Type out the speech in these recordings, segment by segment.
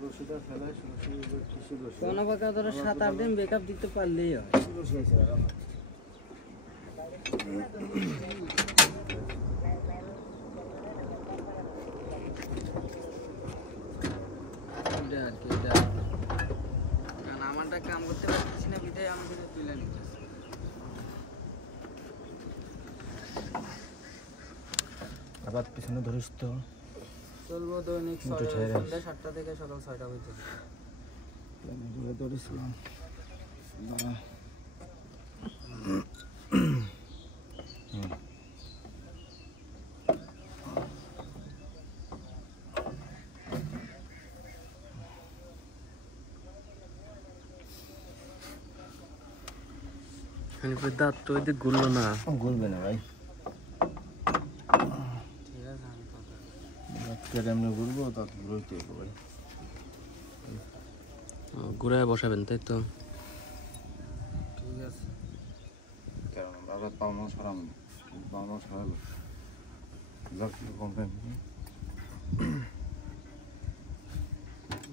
রশিটা ফেলে রশি কোনো পাকা ধরো 7-8 দিন ব্যাকআপ দিতে পারলেই হয়। রশি আছে আর কি এটা কারণ আমারটা কাম করতে পারতেছি না বিধায় আমি কিন্তু তুলে নিতেছি। আবার পিছনে ধরিস তো চলবো দৈনিক সন্ধ্যা 7টা থেকে সকাল 6টা পর্যন্ত। দূরে ধরেছিলাম দাঁত তো ওই দিক গুললো না, গুলবে না ভাই। ঠিক আছে আমি দাঁতটা এমনি ঘুরবো, দাঁত ঘুরতে হবে ভাই। ঘুরায় বসাবেন তাই তো? ঠিক আছে। কারণ দাদা পাওনা সরানো পাওনা সরালো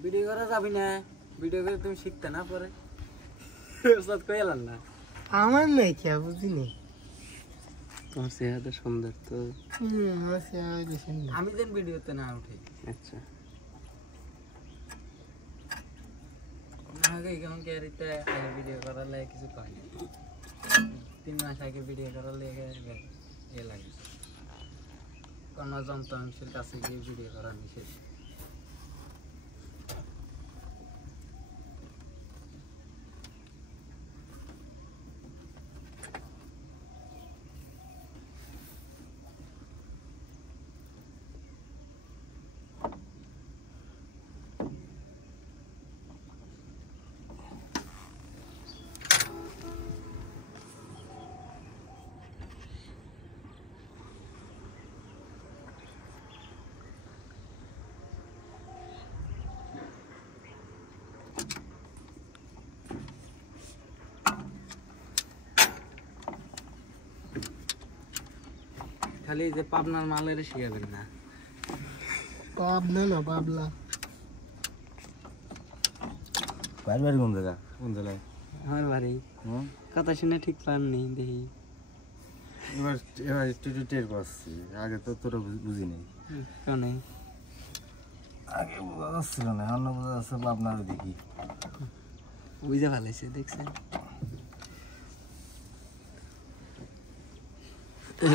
ভিডিও করা যাবি না, ভিডিও করে তুমি শিখতে না পরে কই এলাম না আমার নাই কে বুঝিনি। তোমার চেহারাটা সুন্দর তো। আমার চেহারা সুন্দর। আমি দেন ভিডিওতে না উঠে। আচ্ছা আগে কেমন ক্যারিতে আগে ভিডিও করার লাগে কিছু কয় না। 3 মাস আগে ভিডিও করার লাগে এ লাগে কোনো যন্ত্রাংশের কাছে গিয়ে ভিডিও করা নিষেধ। খালি যে পাবনার মালের শিখাবেন না। পাবনা না পাবলা। বাড়ি কোন জায়গা? কোন জায়গায়? আমার বাড়ি। কথা শুনে ঠিক পাননি দেখি। এবার একটু টের পাচ্ছি, আগে তো তোরা বুঝি নেই। কেন আগে বোঝা যাচ্ছিল না, অন্য বোঝা যাচ্ছে আপনার দেখি বুঝে ভালোছে দেখছেন।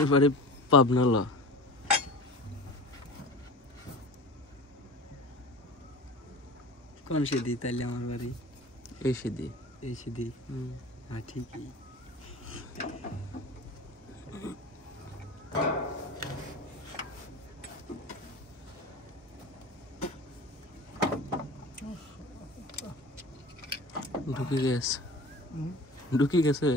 এবারে পাবনা ল কোন সিদ্ধি তাইলে আমার বাড়ি? এই সিদ্ধি। এই সিদ্ধি হ্যাঁ ঠিকই। ঢুকে গেছে, ঢুকে গেছে।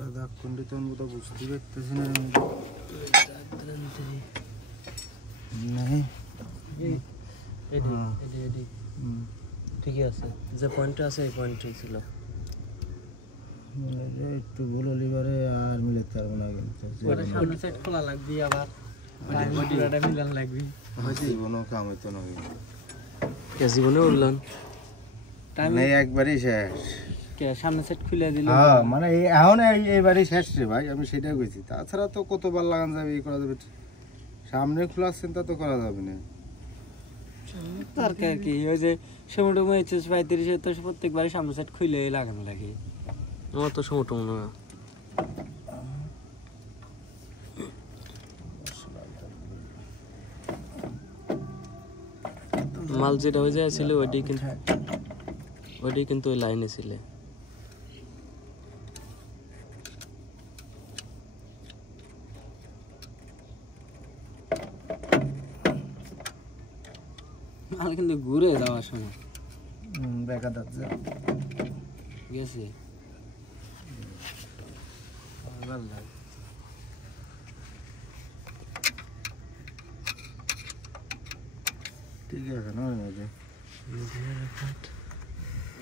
দাদা কোনটি তো আমি বুঝতে পারতেছি না। ঠিকই আছে, যে পয়েন্টটা আছে এই পয়েন্টটাই ছিল। একটু বলে লিবারে আর মিলাতে পারবো না, কিন্তু সামনে সাইড খোলা লাগবে, আবার মিলান লাগবে। জীবনও কাম হইতো না, জীবনে উঠলাম একবারই শেষ। সামনে সেট খুলে দিল, মানে এখন এইবারই শেষ রে ভাই, আমি সেটাই কইছি। তাছাড়া তো কতবার লাগান যাবে, এই করা যাবে, সামনে খোলার চিন্তা তো করা যাবে না। দরকার কি ওই যে সমুটুমু এইচএস 35 তো প্রত্যেকবারই সামনে সেট খুলে লাগানো লাগে। আমার তো সমুটুমু না, মাল যেটা হয়ে যাচ্ছিল ওইটাই কিন্তু ওই লাইনে ছিল। মাল কিন্তু ঘুরে যাওয়ার সময় বেকা যাচ্ছে গেছে ঠিক আছে না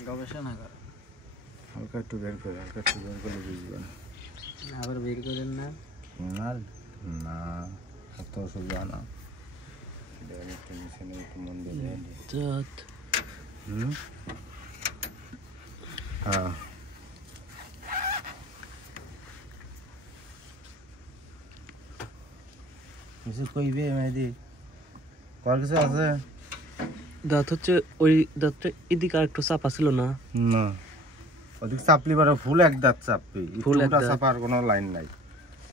গবেষণা কর হালকা একটু বের করে করলে বুঝবেন আবার বের করেন না না না এত অসুবিধা না একটু নিচে নিয়ে একটু মন দিয়ে হ্যাঁ কিছু কইবে মেহেদি কর কিছু আছে দাঁত হচ্ছে ওই দাঁতটা এদিকে আর একটু চাপা ছিল না না ওদিক চাপলি বারো ফুল এক দাঁত চাপবি ফুল এক ফুলটা দাঁত। চাপার কোনো লাইন নাই